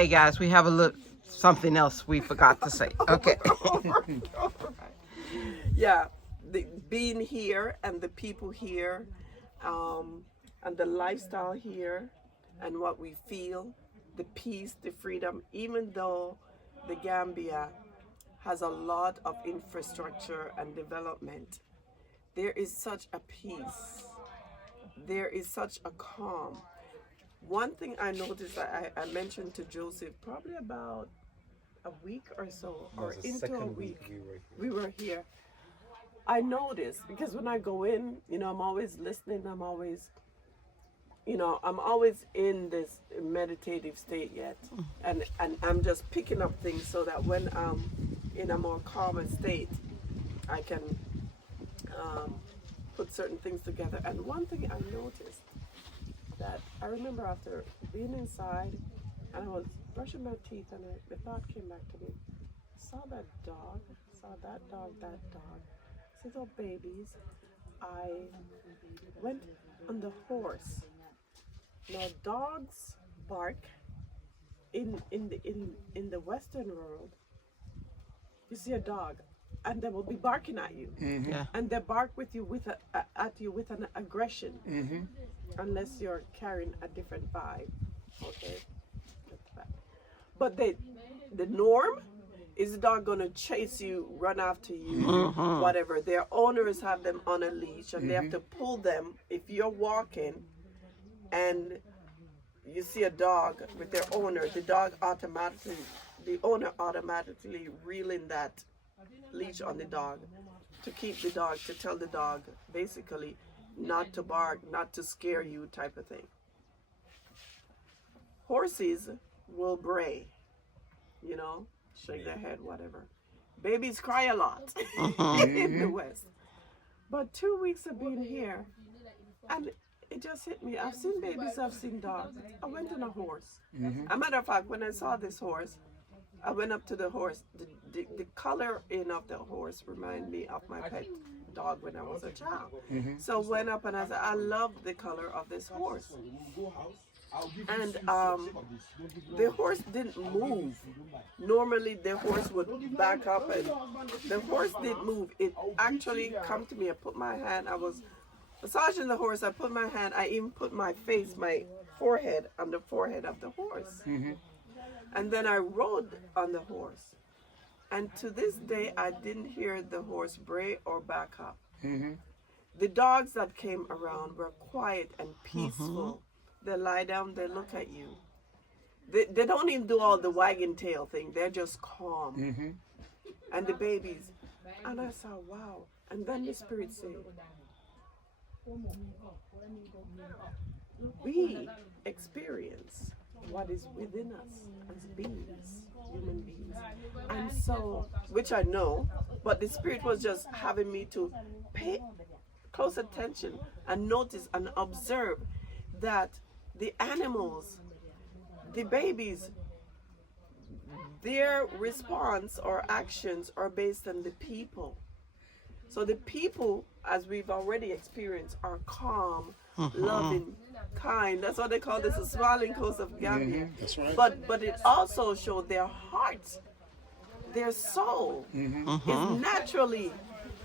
Okay, guys, we have a little something else we forgot to say. Okay. Yeah, being here and the people here, and the lifestyle here, and what we feel, the peace, the freedom, even though the Gambia has a lot of infrastructure and development, there is such a peace. There is such a calm. One thing I noticed that I mentioned to Joseph probably about a week or so, or into a week, we were here. I noticed because when I go in, I'm always listening. I'm always in this meditative state yet, and I'm just picking up things so that when I'm in a more calmer state, I can put certain things together. And one thing I noticed that I remember after being inside, and I was brushing my teeth, and the thought came back to me. Saw that dog, that dog. Little babies. I went on the horse. Now dogs bark in the Western world. You see a dog, and they will be barking at you, Yeah. and they bark with you with an aggression, unless you're carrying a different vibe. Okay, but the norm is the dog gonna chase you, run after you, whatever. Their owners have them on a leash, and they have to pull them. If you're walking and you see a dog with their owner, the owner automatically reeling that leash on the dog to keep the dog, to tell the dog basically not to bark, not to scare you, type of thing. Horses will bray, shake their head, whatever. Babies cry a lot in the West. But 2 weeks of being here, and it just hit me. I've seen babies, I've seen dogs. I went on a horse. A matter of fact, when I saw this horse, I went up to the horse. The color of the horse reminded me of my pet dog when I was a child. So went up and I said, I love the color of this horse. And the horse didn't move. Normally the horse would back up, and the horse didn't move. It actually come to me. I put my hand, I was massaging the horse. I put my hand, I even put my forehead on the forehead of the horse. And then I rode on the horse. And to this day, I didn't hear the horse bray or back up. The dogs that came around were quiet and peaceful. They lie down, they look at you. They don't even do all the wagging tail thing. They're just calm. And the babies. And I saw, wow. And then the Spirit said, we experience what is within us as beings, human beings. And so, which I know, but the Spirit was just having me to pay close attention and notice and observe that the animals, the babies, their response or actions are based on the people. So the people, as we've already experienced, are calm, loving, kind. That's what they call this, the smiling coast of Gambia. That's right. But it also showed their hearts, their soul is naturally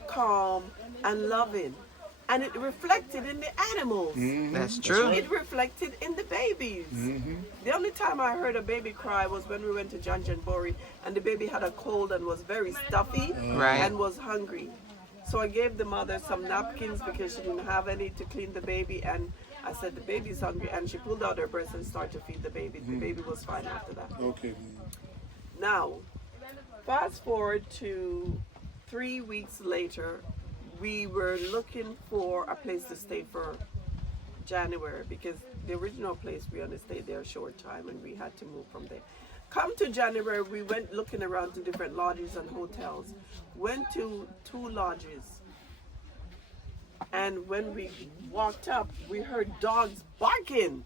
calm and loving. And it reflected in the animals. That's true. It reflected in the babies. The only time I heard a baby cry was when we went to Janjanbori, and the baby had a cold and was very stuffy and was hungry. So I gave the mother some napkins because she didn't have any to clean the baby, and I said, the baby's hungry, and she pulled out her breast and started to feed the baby. The baby was fine after that. Okay. Now, fast forward to 3 weeks later, we were looking for a place to stay for January, because the original place we only stayed there a short time and we had to move from there. Come to January, we went looking around to different lodges and hotels. Went to 2 lodges. And when we walked up, we heard dogs barking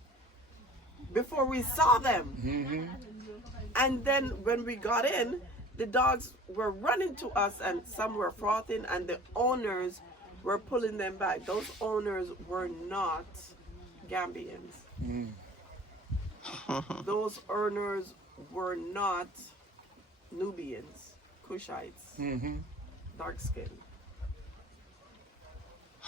before we saw them. And then when we got in, the dogs were running to us, and some were frothing, and the owners were pulling them back. Those owners were not Gambians. Those owners were not Nubians, Cushites, dark skin,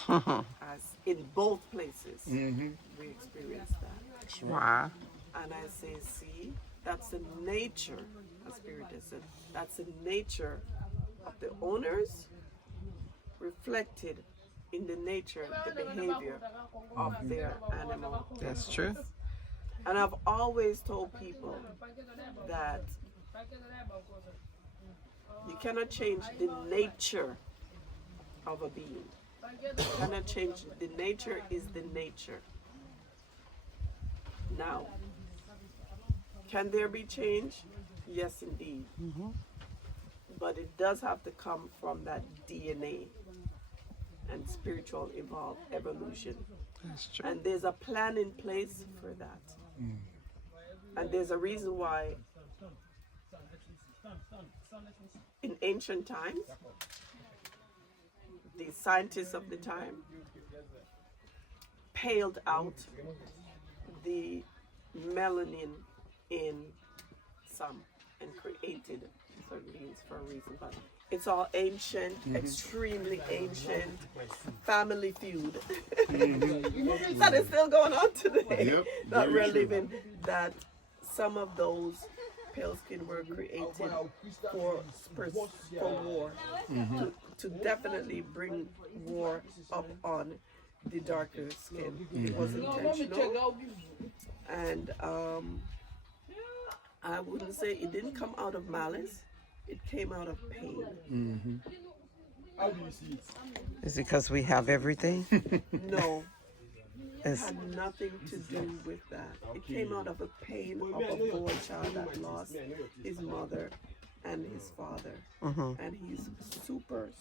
as in both places. We experienced that. Wow. And I say, see, that's the nature of Spiritism. That's the nature of the owners reflected in the nature, the behavior of their animal. That's true. And I've always told people that you cannot change the nature of a being. You cannot change the nature is the nature. Now, can there be change? Yes, indeed. But it does have to come from that DNA and spiritual evolution. That's true. And there's a plan in place for that. And there's a reason why in ancient times, the scientists of the time paled out the melanin in some and created certain beings for a reason. But it's all ancient, extremely ancient family feud that is still going on today. That we're living. That some of those pale skin were created for war, to definitely bring war up on the darker skin. It was intentional, and I wouldn't say it didn't come out of malice. It came out of pain. How do you see it? Is it because we have everything? No, it It's- had nothing to do with that. It came out of the pain of a boy child that lost his mother and his father. And he's super,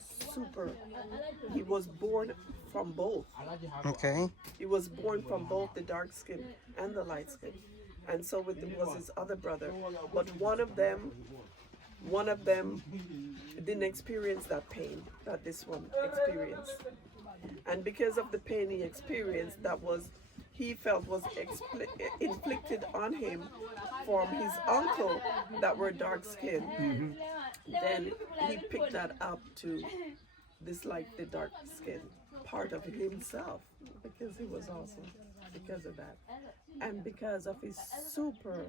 he was born from both. Okay. He was born from both the dark skin and the light skin. And so was his other brother. But one of them didn't experience that pain that this one experienced. And because of the pain he experienced, he felt was inflicted on him from his uncle that were dark skinned, then he picked that up to dislike the dark skin part of himself, because he was also, because of that. And because of his super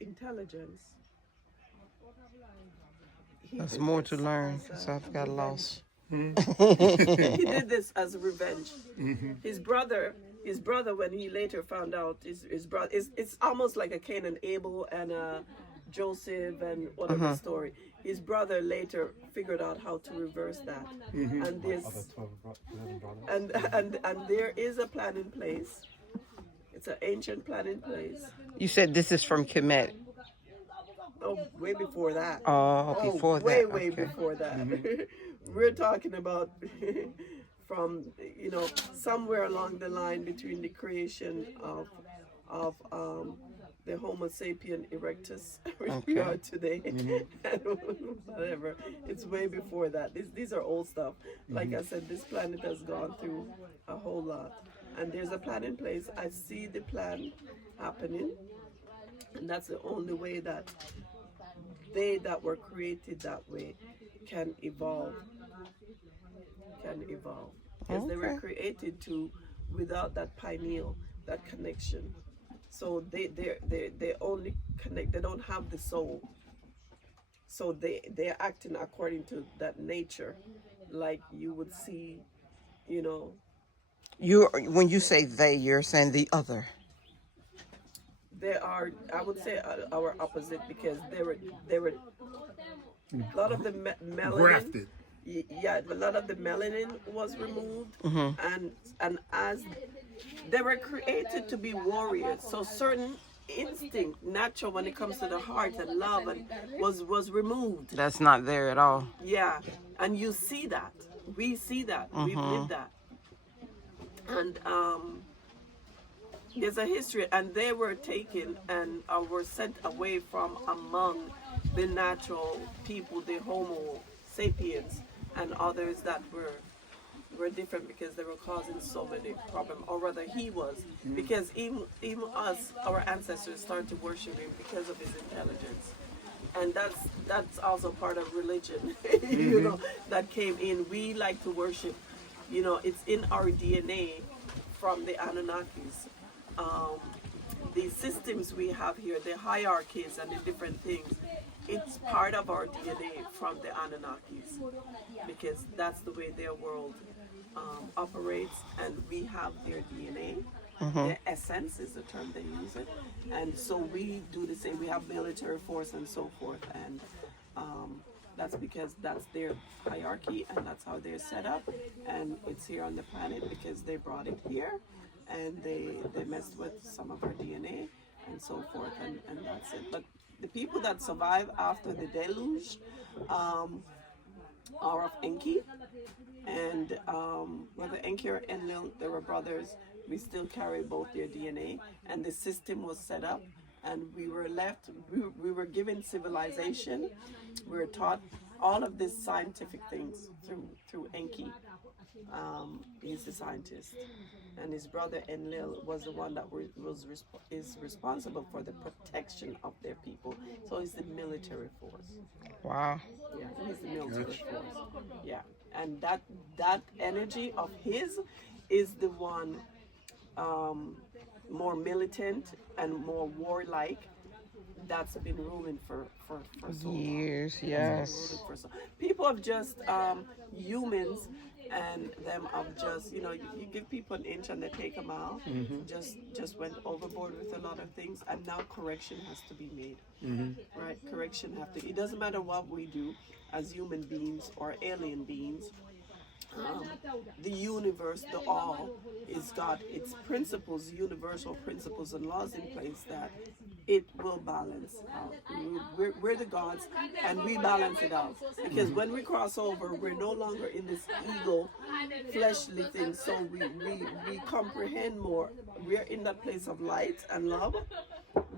intelligence. There's more to learn because I've got lost. He did this as a revenge. His brother, when he later found out, his brother, it's almost like a Cain and Abel and a Joseph and whatever story. His brother later figured out how to reverse that. And this, and there is a plan in place. It's an ancient plan in place. You said this is from Kemet. Oh, way before that. Oh, before that. Way Okay. before that. We're talking about from, somewhere along the line between the creation of the Homo sapien erectus, which we are today, and whatever. It's way before that. These are old stuff. Like I said, this planet has gone through a whole lot. And there's a plan in place. I see the plan happening. And that's the only way that they that were created that way can evolve. Because they were created to, without that pineal, that connection. So they only connect, they don't have the soul. So they're acting according to that nature, like you would see, When you say they, you're saying the other. They are, I would say, our opposite, because they were a lot of the melanin. Grafted. Yeah, a lot of the melanin was removed, and as they were created to be warriors, so certain instinct, natural when it comes to the heart and love, and was removed. That's not there at all. Yeah, and you see that. We see that. We've lived that. And there's a history, and they were taken and were sent away from among the natural people, the Homo sapiens, and others that were were different because they were causing so many problems, or rather he was, because even us, our ancestors started to worship him because of his intelligence. And that's also part of religion, you know, that came in. We like to worship, you know, it's in our DNA from the Anunnakis. The systems we have here, the hierarchies and the different things, it's part of our DNA from the Anunnakis, because that's the way their world operates, and we have their DNA. Their essence is the term they use it, and so we do the same. We have military force and so forth, and that's because that's their hierarchy and that's how they're set up, and it's here on the planet because they brought it here, and they messed with some of our DNA and so forth, and that's it. But the people that survive after the deluge are of Enki, and whether Enki or Enlil, they were brothers. We still carry both their DNA, and the system was set up, and we were left. We were given civilization. We were taught all of these scientific things through Enki. He's the scientist, and his brother Enlil was the one that is responsible for the protection of their people. So he's the military force. Wow. Yeah, he's the military force. Yeah, and that energy of his is the one more militant and more warlike. That's been ruling for so long. Years, That's been yes. ruling for people of just humans, and them of just, you know, you give people an inch and they take a mile. Just went overboard with a lot of things, and now correction has to be made. Right? Correction have to. It doesn't matter what we do as human beings or alien beings. The universe, the all, is got its principles, universal principles and laws in place that it will balance out. We're the gods, and we balance it out. Because when we cross over, we're no longer in this ego, fleshly thing. So we comprehend more. We're in that place of light and love.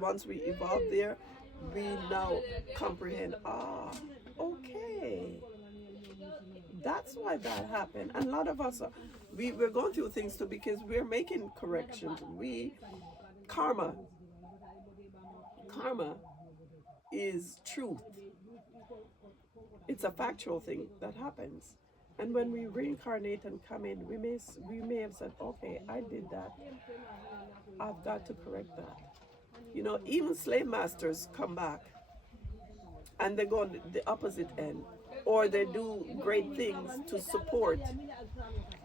Once we evolve there, we now comprehend, okay. That's why that happened. And a lot of us, we're going through things too because we're making corrections. Karma is truth. It's a factual thing that happens. And when we reincarnate and come in, we may have said, okay, I did that. I've got to correct that. You know, even slave masters come back and they go on the opposite end. Or they do great things to support.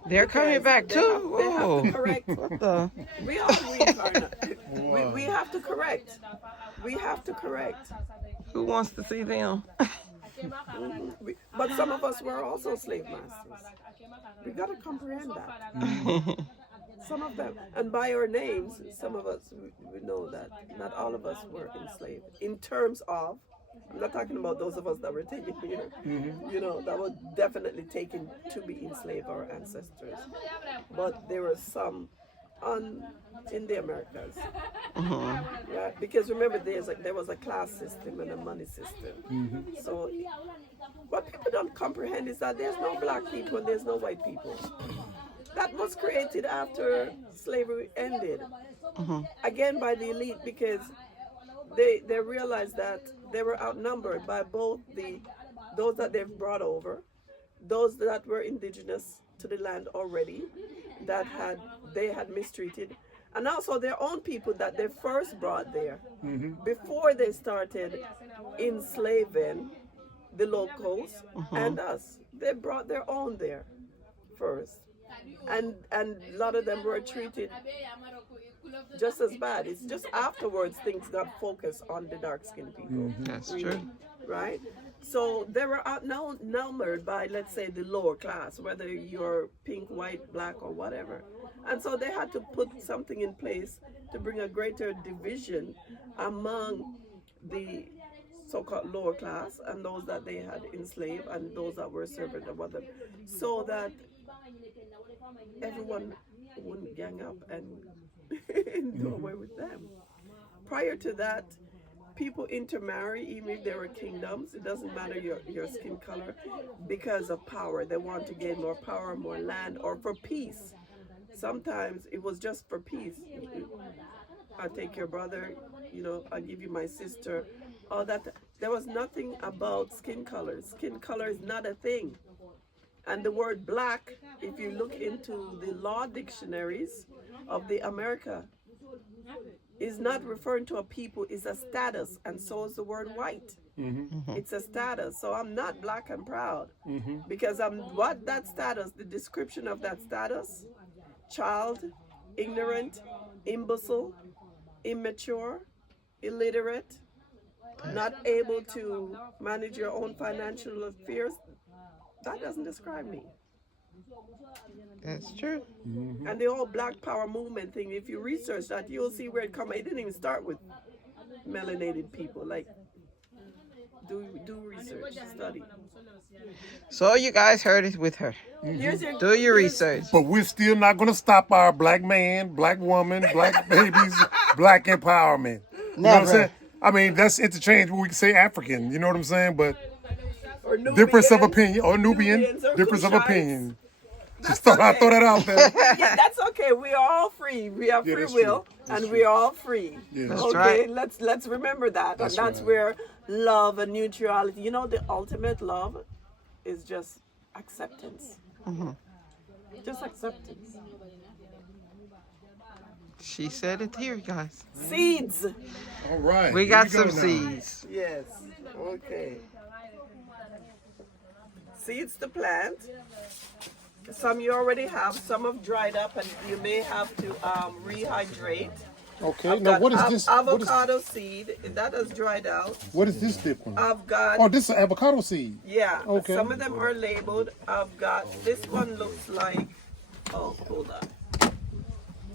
They're coming back too. They have to correct. What the? We all reincarnate. We have to correct. We have to correct. Who wants to see them? But some of us were also slave masters. We got to comprehend that. Some of them, and by our names, some of us, we know that not all of us were enslaved. In terms of, I'm not talking about those of us that were taken here, you know, that were definitely taken to be enslaved, our ancestors. But there were some in the Americas. Right? Because remember, there was a class system and a money system. So what people don't comprehend is that there's no black people and there's no white people. That was created after slavery ended. Again, by the elite, because they realized that they were outnumbered by both those that they've brought over, those that were indigenous to the land already, that they had mistreated, and also their own people that they first brought there before they started enslaving the locals and us. They brought their own there first, and a lot of them were treated just as bad. It's just afterwards things got focused on the dark-skinned people. That's really, true. right? So they were outnumbered by, let's say, the lower class, whether you're pink, white, black, or whatever. And so they had to put something in place to bring a greater division among the so-called lower class and those that they had enslaved and those that were servant of them, so that everyone wouldn't gang up and do away with them. Prior to that, people intermarry, even if they were kingdoms. It doesn't matter your skin color, because of power. They want to gain more power, more land, or for peace. Sometimes it was just for peace. I take your brother, you know, I give you my sister. All that. There was nothing about skin color. Skin color is not a thing. And the word black, if you look into the law dictionaries of the America, is not referring to a people, is a status, and so is the word white. It's a status. So I'm not black and proud, because I'm what that status, the description of that status: child, ignorant, imbecile, immature, illiterate, not able to manage your own financial affairs. That doesn't describe me. That's true. And the whole Black Power movement thing, if you research that, you'll see where it comes. It didn't even start with melanated people. Like, do research, study. So you guys heard it with her. Do your research. But we're still not going to stop our black man, black woman, black babies, black empowerment. You know what I'm Never. saying? I mean, that's interchangeable. We can say African, you know what I'm saying? But Or Nubian, difference of opinion, or Nubian, Nubians or difference of Kushites. opinion. Just okay. I throw that out there. Yeah, that's okay. We are all free. We have Yeah, free that's will, true. That's and true. we are all free. Yeah. That's Okay, right. let's remember that. That's and that's right. where love and neutrality. You know, the ultimate love is just acceptance. Just acceptance. She said it here, guys. Seeds. All right. We here got go some now. seeds. Yes. Okay. Seeds to plant. Some you already have. Some have dried up, and you may have to rehydrate. Okay. I've Now, got what is this? avocado seed that has dried out. What is this dip one? I've got Oh, this is an avocado seed. yeah. Okay. Some of them are labeled. I've got this one looks like. Oh, hold on.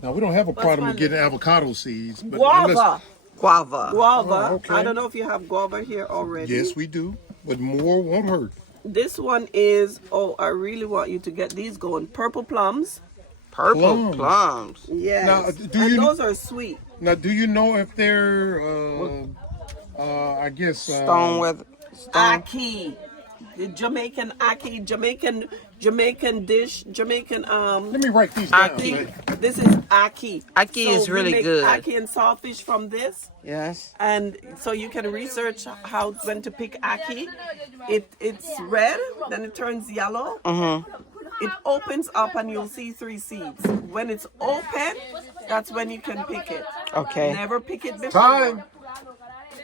Now, we don't have a problem one with getting avocado seeds. But Guava. Guava. Guava. Oh, okay. I don't know if you have guava here already. Yes, we do. But more won't hurt. This one is. Oh, I really want you to get these going. Purple plums. Purple Plums. plums. Yes. Now, and those are sweet. Now, do you know if they're, I guess, Stone weather. Stone. Ackee. The Jamaican ackee, Jamaican dish, Jamaican Let me write these down. Ackee. man. This is ackee. Ackee is we really make good. Ackee and saltfish from this, Yes. and so you can research how when to pick ackee. It's red, then it turns yellow. It opens up and you'll see 3 seeds. When it's open, that's when you can pick it. Okay. Never pick it before. Time.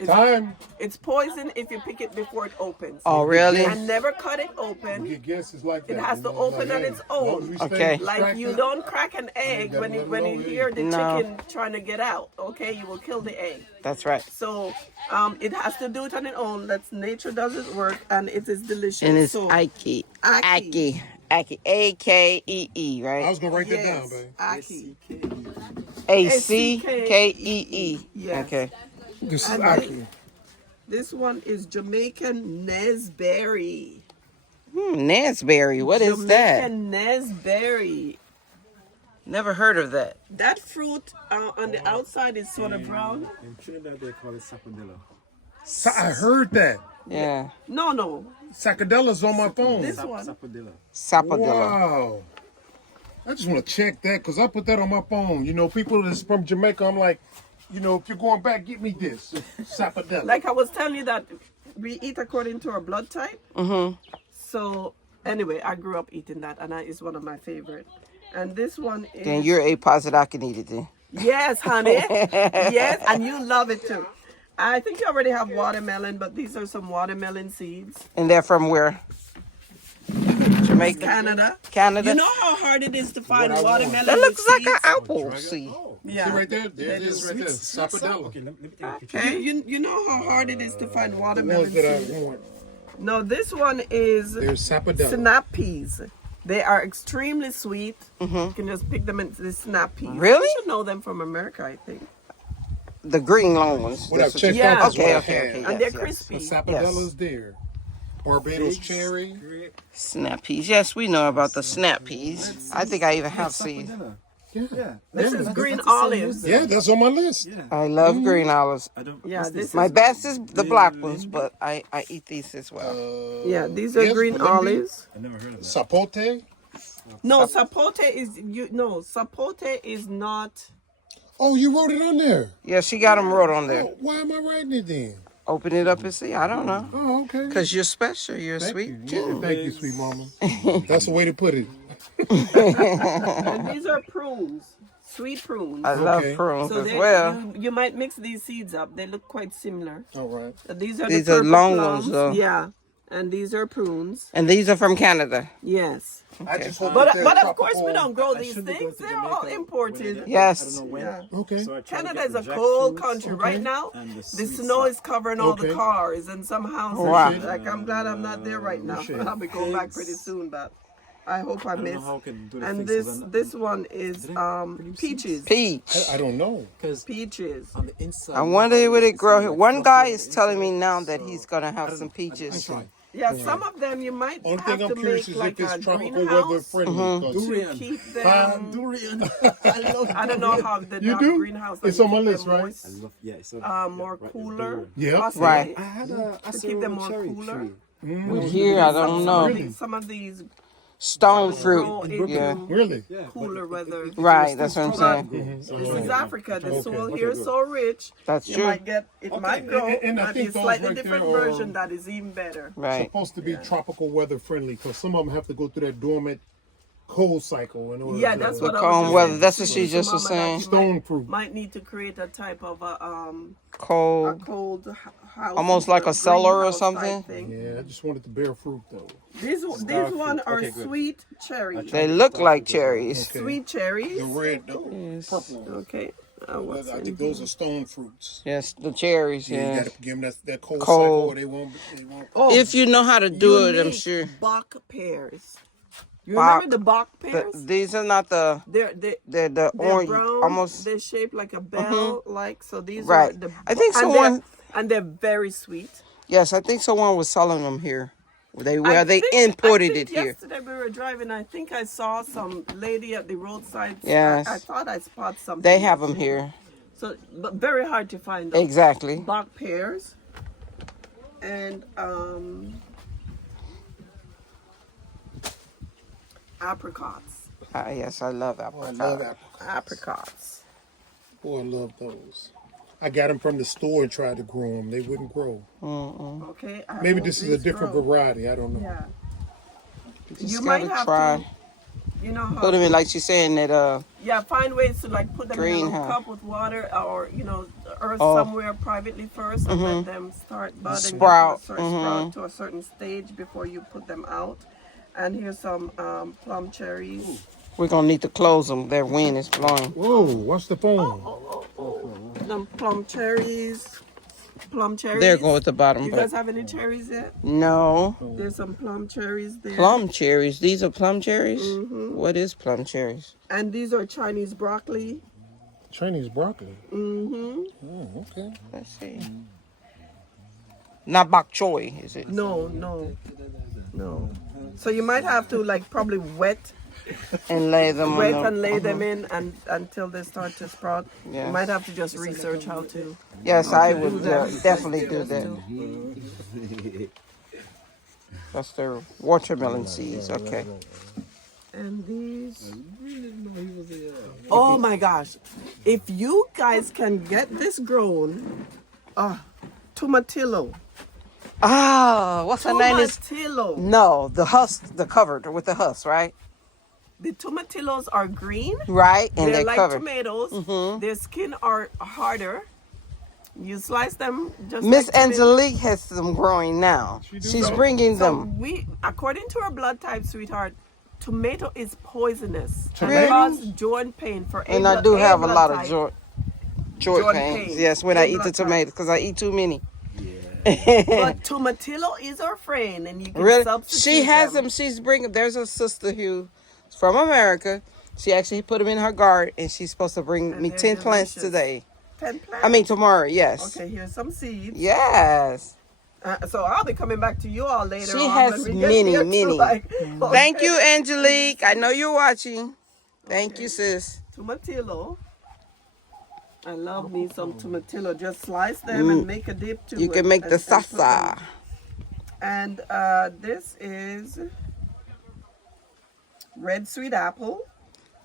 Time. It's poison if you pick it before it opens. Oh, really? And never cut it open. Your guess is like that. It has you to know, open like, on hey, its as long own. as we stay Okay. Like you distracted, don't crack an egg gotta when you let it know, hear the No. chicken trying to get out. Okay, you will kill the egg. That's right. So it has to do it on its own. That's nature does its work, and it is delicious. And it's so, Ackee. Ackee. Ackee. Akeee, I right? was going to write that down, yes, babe. ackee. Ackee. Yes. Okay. This is And Aki. This one is Jamaican Nesberry. Nasberry. What is that? Jamaican Nesberry. Never heard of that. That fruit on the outside is sort of brown. In Trinidad, they call it sapodilla. I heard that. Yeah. No. Sacadela's on my phone. This one. Sapodilla. Sapadilla. Wow. I just want to check that because I put that on my phone. You know, people that's from Jamaica, I'm like, you know, if you're going back, get me this. Sapadella. Like I was telling you that we eat according to our blood type. So anyway, I grew up eating that, and that is one of my favorite. And this one is Then you're a positive I can eat it then. yes, honey, yes, and you love it too. I think you already have watermelon, but these are some watermelon seeds. And they're from where? Jamaica. Canada. You know how hard it is to find watermelon. That looks with like an seeds? apple seed. Yeah. See right there? There it is right there. Sapadella. Okay, let me take a picture. Okay. You know how hard it is to find The watermelon ones that I seeds. want. No, this one is There's Sapadella. snap peas. They are extremely sweet. You can just pick them into the snap peas. Really? You should know them from America, I think. The green long ones. What I've That's checked Yeah. out is Okay, what okay, I okay. had. And Yes, they're yes. The crispy. Sapadella's there. Barbados cherry. Snap peas. Yes, we know about the snap peas. I think I even have seeds. Sapodilla. Yeah. This is green olives. Yeah, that's on my list. Yeah. I love green olives. I don't. Yeah, what's this My is best is the black Green ones, Lindy? but I eat these as well. yeah. These are yes, green Lindy. olives. I never heard of that. Sapote. No, sapote is sapote is not. Oh, you wrote it on there. Yeah, she got them wrote on there. Oh, why am I writing it then? Open it up and see. I don't know. Oh, okay. Because you're special. You're Thank sweet you. too. Yeah, thank you, sweet mama. That's the way to put it. And these are prunes, sweet prunes. I love Okay. prunes So as they, well. you might mix these seeds up. They look quite similar. All right. These are These the are purple long plums. ones, though. Yeah, and these are prunes. And these are from Canada. Yes, I just hope but that they're of course we tropical. don't grow I these should be going things. to They're Jamaica all when imported. they're- Yes. I don't know when. Yeah. Okay. So I try to Canada get is the a cold jackfruits country Okay. right now. and The sweet snow sap. is covering all the Okay. cars and some houses. Wow. Like I'm glad I'm not there right now. shit. I'll be going back pretty soon, but I hope I I don't miss. know how I can do the And things this one is peaches. Peach. I don't know. because Peaches. on the inside. I wonder would it grow here. like One guy fluffy is on the telling me inside, now that so he's gonna have I some don't- peaches. Try. Yeah, some of them you might Only have thing to I'm curious make is like if it's a tropical greenhouse weather friendly. 'cause- to Durian. keep them. Durian. I love I don't know how the You do? greenhouse. It's that on my keep them list, right? moist, I love, yeah, so, more right, cooler. durian. Yeah. Possibly. Right. I had To keep them more cherry cooler. tree. But here, I don't know. Some of these Stone grow fruit. into Yeah. Really? Yeah, but cooler weather. Right, that's what I'm saying. This is Africa. The soil Okay, here is so rich. That's You true. might get it might grow and I might be think a those slightly right different there are- version that is even better. Right. Supposed to be tropical weather friendly because some of them have to go through that dormant cold cycle in order Yeah, to that's The what I calm was weather. just That's saying. what she just was Mama, that saying. you stone fruit. might need to create a type of a Cold. cold house, Almost like a cellar or greenhouse type something? thing. Yeah, I just wanted to bear fruit though. These one are Okay, good. sweet cherries. They look like cherries. Okay. Sweet cherries. The red, the Yes. purple. Okay. What's I in think those are stone fruits. Yes, the cherries. Yeah, you Yeah. gotta give them that cold, Cold. cycle or they won't. Oh, If you know how to do it, I'm unique sure. Bach pears. You Bach. remember the Bach pears? These are not the They're the orange, brown. almost They're shaped like a bell, like so. These Right. are the. I think and someone- they're very sweet. yes. I think someone was selling them here. They I they think- imported I think it here. Yesterday we were driving. I think I saw some lady at the roadside. Yes. I thought I spotted something. They have them here. So, but very hard to find them. Exactly. Bach pears, and apricots. Yes, I love Oh, I apricots. love apricots. Apricots. Oh, I love those. I got them from the store and tried to grow them. They wouldn't grow. Okay. I Maybe hope this is a these different grow. variety. I don't know. Yeah. Just You might gotta have try. to. You know how. Put them in like she's saying that. Yeah, find ways to like put them in a little Greenhouse. cup with water or earth Oh. somewhere privately first and let them start budding Sprout. sprout to a certain stage before you put them out. And here's some plum cherries. We're gonna need to close them. Their wind is blowing. Whoa, watch the phone. Some plum cherries. Plum cherries. There go at the bottom. You But guys have any cherries yet? no There's some plum cherries there. plum cherries. These are plum cherries. What is plum cherries? And these are Chinese broccoli. Chinese broccoli. Mm-hmm. Oh, okay. Let's see. Not bok choy, is it? No. So you might have to like probably wet And lay them wet on the, and lay them in and until they start to sprout. Yes. You might have to just research how to. Yes, I would do that. definitely do that. That's their watermelon seeds. Okay. And these. Oh my gosh! If you guys can get this grown, tomatillo. Ah, what's her name? Is Tomatillo. no the husk, the covered with the husk, right? The tomatillos are green. Right, and They're they're like covered. tomatoes. Their skin are harder. You slice them just Miss like tomatoes. Angelique has them growing now. She's bringing So them. we, according to our blood type, sweetheart, tomato is poisonous. Really? And cause joint pain for And I do have a blood lot of type. joint Joint pains. pain. Yes, when A I eat the blood type. tomatoes, because I eat too many. But tomatillo is our friend, and you can Really? substitute She has them. She's bringing. There's a sister who's from America. She actually put them in her garden, and she's supposed to bring And me they're 10 plants delicious. today. 10 plants. I mean tomorrow. Yes. Okay, here's some seeds. Yes. So I'll be coming back to you all later. She on has when we get many, here many. to, like, Thank okay. you, Angelique. I know you're watching. Thank you, sis. tomatillo. I love me some tomatillo. Just slice them and make a dip too. You can make the salsa. And this is red sweet apple.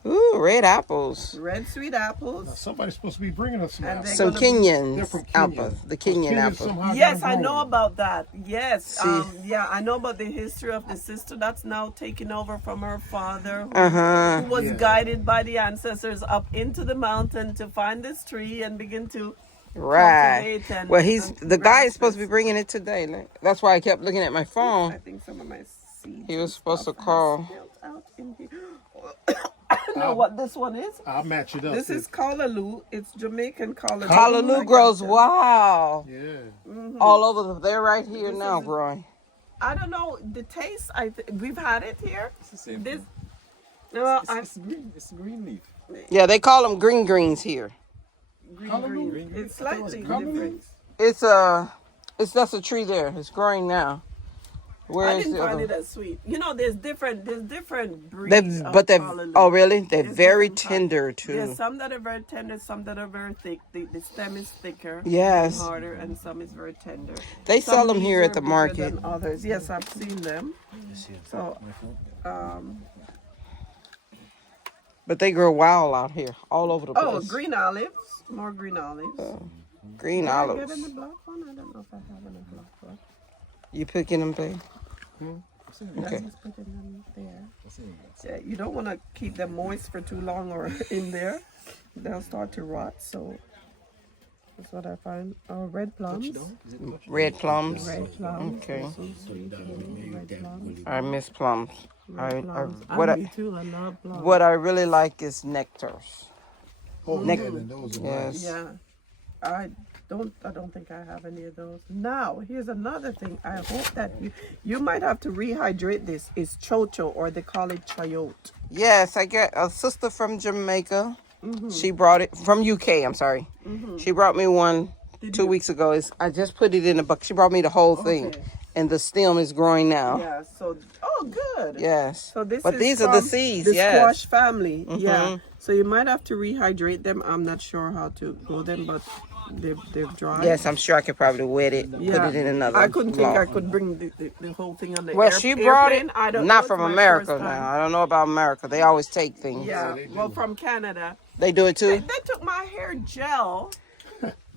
Ooh, red apples. Red sweet apples. Now, somebody's supposed to be bringing us some And apples. they're Some gonna be- Kenyans They're from Kenya. apples. The Kenyan Kenyans apple. somehow Yes, got I them know growing. about that. Yes. See. Yeah, I know about the history of the sister that's now taken over from her father, who, Uh-huh. who was Yeah. guided by the ancestors up into the mountain to find this tree and begin to Right. cultivate and- Well, he's and the guy is supposed to grasses. be bringing it today. That's why I kept looking at my I phone. think some of my seeds. He was and supposed to stuff has call. spilled out in here. I don't know what this one is. I'll match it up. This is callaloo. It's Jamaican callaloo. Callaloo grows, wow, Yeah. all over. They're right here now growing. I don't know the taste. We've had it here. It's the same This. thing. No, It's green. It's green leaf. Yeah, they call them green greens here. green. Green. It's I thought it was slightly green. different. It's that's a tree there. It's growing now. Where I is didn't the find other? it as sweet. You know, there's different breeds. They're, of but they're callaloo. oh really? They're There's very different types. tender too. There's some that are very tender, some that are very thick. The stem is thicker, Yes. and harder, and some is very tender. They Some sell them leaves here are at the bigger market. than others. Yes, I've seen them. So, But they grow wild out here, all over the place. oh, green olives, more green olives. Green Did I olives. get in the black one? I don't know if I have in the black one. You picking them, babe? Okay. Just putting them there. Yeah, you don't want to keep them moist for too long or in there. They'll start to rot. So that's what I find. Oh, red plums. Red plums. Red plums. Okay. So sweet. Red plums. I miss plums. Red plums. What And me I too. I love plums. what I really like is nectars. Oh, Neck- yeah, then those are Yes. Yeah. I don't think I have any of those. Now, here's another thing. I hope that you might have to rehydrate this. Is chocho, or they call it chayote. Yes, I got a sister from Jamaica. She brought it from UK. I'm sorry. She brought me one 2 weeks ago. I just put it in a bucket. She brought me the whole thing, Okay. and the stem is growing now. Yeah. So, oh, good. Yes. So this but is these are the from seeds. the Yes. squash family. Yeah. So you might have to rehydrate them. I'm not sure how to grow them, but they're dry. Yes, I'm sure I could probably wet it. Put it in another. I couldn't think I block. could bring the whole thing on the Well, she brought it. airplane. I don't know. Not It's from my America first now. time. I don't know about America. They always take things. Yeah. Well, from Canada. They do it They too. took my hair gel.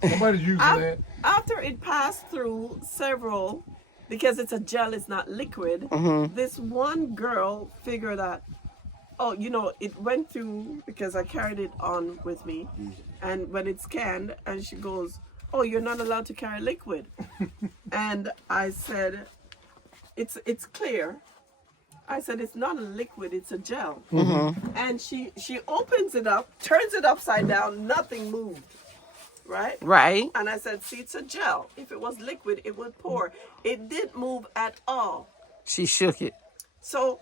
Somebody's using that. After it passed through several, because it's a gel, it's not liquid, this one girl figured that, oh, it went through, because I carried it on with me, and when it scanned, and she goes, oh, you're not allowed to carry liquid. And I said, it's clear. I said, it's not a liquid, it's a gel. And she opens it up, turns it upside down, nothing moved. Right? Right. And I said, see, it's a gel. If it was liquid, it would pour. It didn't move at all. She shook it. So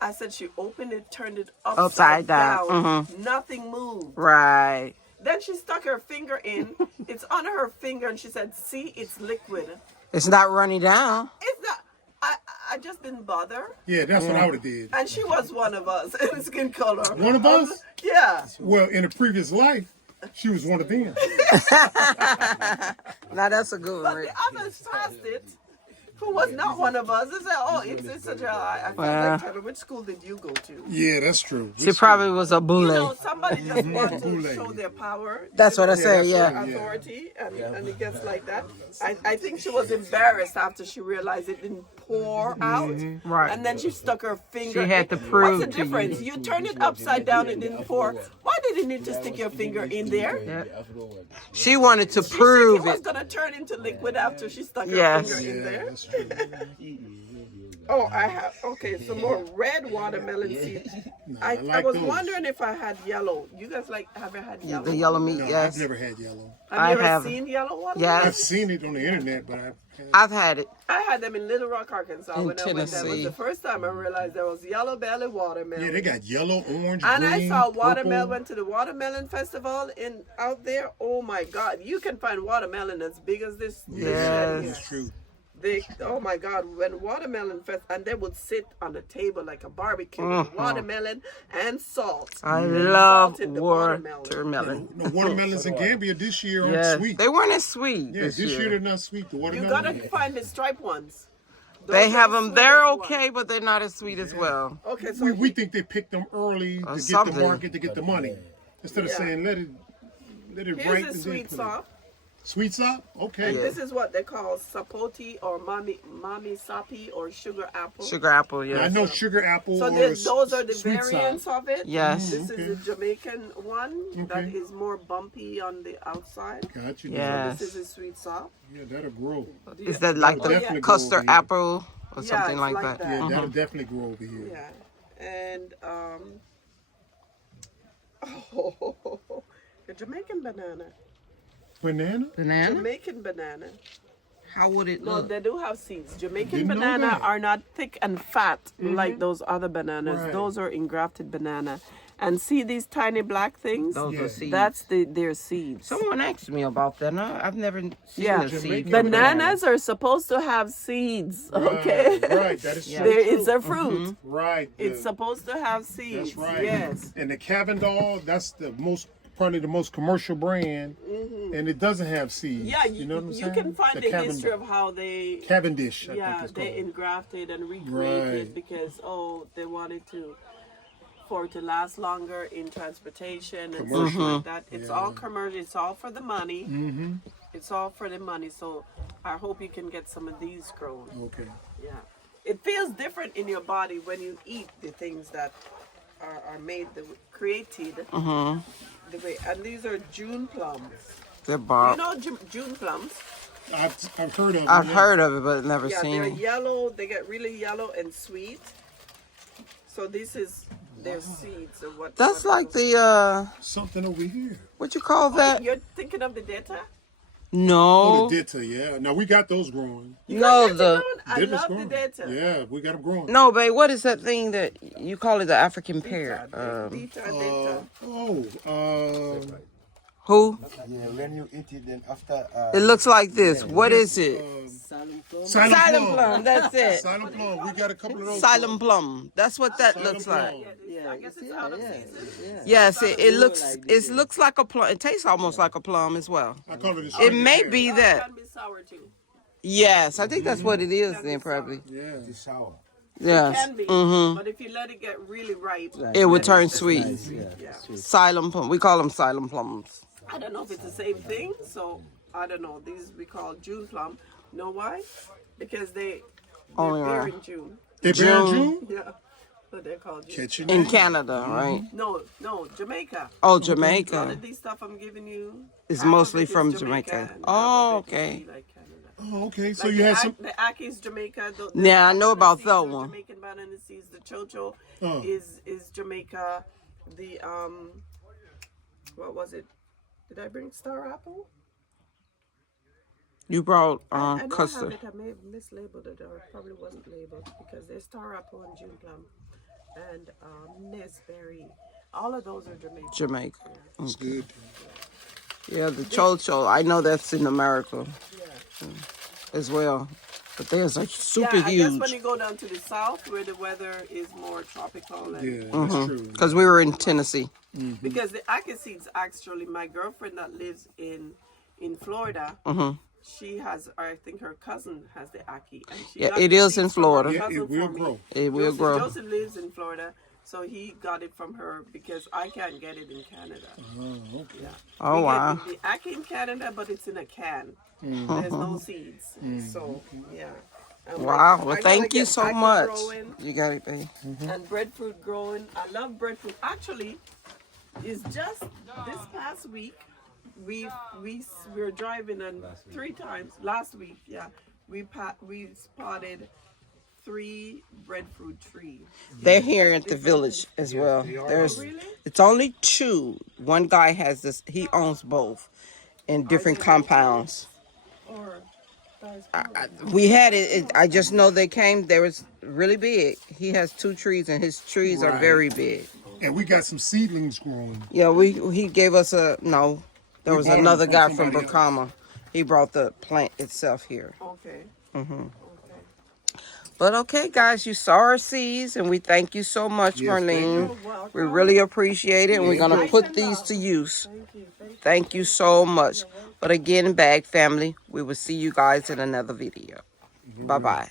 I said, she opened it, turned it upside Upside down. down. Nothing moved. Right. Then she stuck her finger in. It's on her finger, and she said, see, it's liquid. It's not running down. It's not. I just didn't bother. Yeah, that's what I would have did. And she was one of us in skin color. One of us? Yeah. Well, in a previous life, she was one of them. Now that's a good But one. the others passed it, who was not one of us. They said, oh, it's a gel. I felt Wow. like telling her, which school did you go to? Yeah, that's true. She probably was a You bully. know, somebody just wants to Boule. show their power. That's what I Yeah, said, that's yeah. right. Authority, and it gets like that. I think she was embarrassed after she realized it didn't pour out. Right. And then she stuck her finger. She had to prove What's the to you. difference? You turn it upside down, it didn't pour. Why did you need to stick your finger in there? She wanted to She prove was it. gonna turn into liquid after she stuck her Yes. finger in Yeah, there. that's true. Oh, I have. Okay, some more red watermelon seeds. I like was those. wondering if I had yellow. You guys have you had yellow? The yellow meat, No, yes. I've never had yellow. Have you I ever have. seen yellow watermelon? Yes. I've seen it on the internet, but I've had it. I had them in Little Rock, Arkansas In when I went there. It was Tennessee. the first time I realized there was yellow belly watermelon. yeah, they got yellow, orange, and green, I saw watermelon, purple. went to the watermelon festival out there. Oh my God, you can find watermelon as big as this. Yes. That's true. Oh my God, when watermelon fest, and they would sit on the table like a barbecue with watermelon and salt. I They love salted the watermelon. The watermelons in Gambia this year aren't Yes, sweet. they weren't as sweet Yeah, this this year year. they're not sweet. The You watermelon. gotta find the striped ones. Those They are have the them. They're sweetest okay, ones. but they're not as sweet as well. Okay, so We think they picked them early to get something. the market, to get the money. Instead of Yeah. saying let it here's ripen. the then sweet put it. sop. Sweet sop? Okay. Yeah. This is what they call sapoti or mami sapi or sugar apple. Sugar apple, Now, I yes. know sugar apple So or those are the sweet variants sop. of it. Yes. This okay. is the Jamaican one that Okay. is more bumpy on the outside. Got you. Yeah. This is a sweet sop. Yeah, that'll grow. Is that like That'll the definitely grow custard over here. apple or Yeah, something it's like like that? that. Yeah, that'll definitely grow over here. Yeah, and the Jamaican banana. Banana? Banana? Jamaican banana. How would it No, look? they do have seeds. Jamaican Didn't know banana that. are not thick and fat like those other bananas. Right. Those are engrafted banana. And see these tiny black things? Those Yeah. are seeds. That's their seeds. Someone asked me about that. No, I've never seen Yeah. a seed. Jamaican from Bananas are supposed to have seeds, okay? Right, that is so It's true. a fruit. Right. It's supposed to have seeds. That's right. Yes. And the Cavendall, that's probably the most commercial brand, and it doesn't have seeds. Yeah, you know what I'm saying? you can find the Cavendall. history of how they Cavendish, I think it's they called. engrafted and recreated Right. because they wanted for it to last longer in transportation and Commercial. stuff like that. It's all commercial. It's all for the money. Mm-hmm. It's all for the money. So I hope you can get some of these grown. Okay. Yeah, it feels different in your body when you eat the things that are made created the way. And these are June plums. They're You bark. know June plums? I've heard of it. I've yeah. heard of it, but never Yeah, seen they're it. yellow. They get really yellow and sweet. So this is their seeds or what? That's what- like the Something over here. what you call that? You're thinking of the data? Oh, No, the Ditta, yeah. Now we got those growing. no, Data the grown? I Ditta's love growing. the data. Yeah, we got them growing. no, babe. What is that thing that you call it? The African pear? Data. Who? Yeah, when you eat it, then after. It looks like this. What is it? Silent Silent plum. plum. That's it. Silent plum. We got a couple of those. Silent plum. That's what that Silent looks plum. like. I guess it's out of season. Yes, it looks. It looks like a plum. It tastes almost like a plum as well. I call it a It Silent may pear. be It that. can be sour too. Yes, I think that's what it is. Then probably. Yeah. It's sour. Yes. Can be. But if you let it get really ripe, It would then turn it's sweet. Yeah. Silent plum. We call them silent plums. I don't know if it's the same thing, so I don't know. These we call June plum. Know why? Because they Only bear around. in June. They bear in June. June? Yeah, so they're called June. Catch you In now. Canada, right? No, Jamaica. Oh, All of Jamaica. these stuff I'm giving you It's half of mostly it is from Jamaica Jamaica. and Oh, half of it would okay. be like Canada. Oh, okay. So Like you had some. the Aki's Jamaica. Yeah, I know about seeds that are one. Jamaican banana seeds. The chocho Oh. is Jamaica. The what was it? Did I bring star apple? You brought I know I have custard. it. I may have mislabeled it, or it probably wasn't labeled because there's star apple and June plum and Nesberry. All of those are Jamaican. Jamaica. It's good. Yeah, the chocho. I know that's in America Yeah. as well. But theirs are super Yeah, I guess when huge. you go down to the south where the weather is more tropical and Yeah, that's true. Because we were in Tennessee. because the ackee seeds actually my girlfriend that lives in Florida she has or I think her cousin has the ackee and she Yeah, got it the is seeds in from her Florida. Yeah, cousin it will for me. grow. It will Joseph, grow. Joseph lives in Florida so he got it from her because I can't get it in Canada. Oh, okay. Oh, We wow. get the ackee in Canada but it's in a can. There's no seeds. So yeah. I'm Wow. like, Well, I thank gotta you get so ackee much. growing. You got it, babe. And breadfruit growing. I love breadfruit. Actually, it's just this past week we were driving and 3 times last week. Yeah, we spotted 3 breadfruit trees. They're here at the village as well. There's, Really? it's only 2. One guy has this. He owns both in different compounds. Or We had it. I just know they came. They was really big. He has 2 trees, and his trees are Right. very big. And we got some seedlings growing. Yeah, he gave us a no. There was bought 'em another from guy from somebody else. Bracama. He brought the plant itself here. Okay. Mm-hmm. Okay. But okay, guys, you saw our seeds, and we thank you so much, Yes, thank Marlene. you. You're welcome. We really appreciate it, and we're Thank gonna you. put these to use. Thank you. Thank you. Thank you so much. But again, Bag family, we will see you guys in another video. Bye-bye.